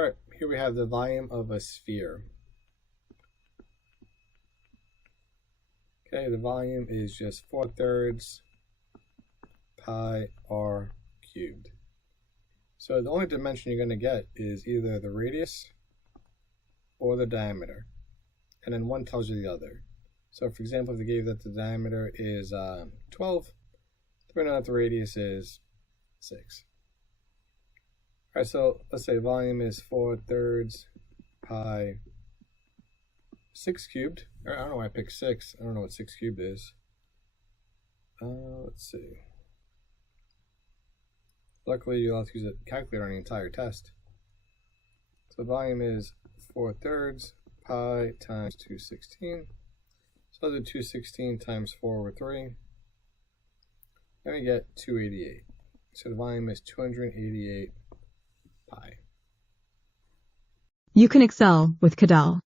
All right, here we have the volume of a sphere. Okay, the volume is just 4/3 pi r cubed. So the only dimension you're going to get is either the radius or the diameter, and then one tells you the other. So for example, if they gave that the diameter is 12, we know that the radius is 6. All right, so let's say volume is 4/3 pi 6 cubed. I don't know why I picked 6. I don't know what 6 cubed is. Let's see. Luckily, you'll have to use a calculator on the entire test. So volume is 4/3 pi times 216. So I'll do 216 times 4/3. And we get 288. So the volume is 288 pi. You can excel with Cadell.